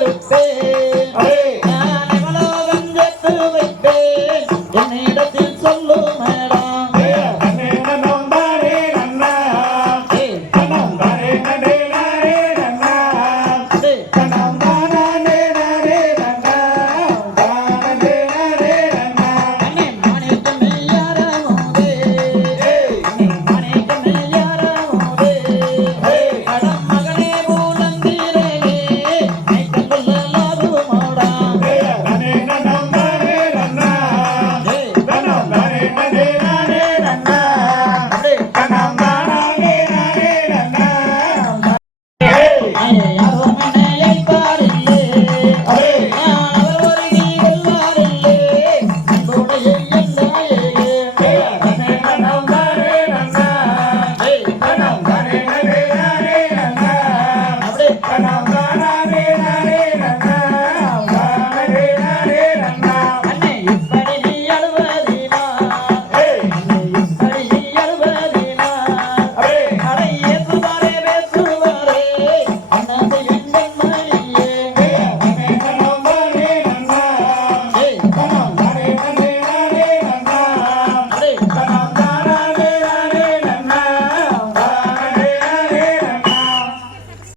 quero ser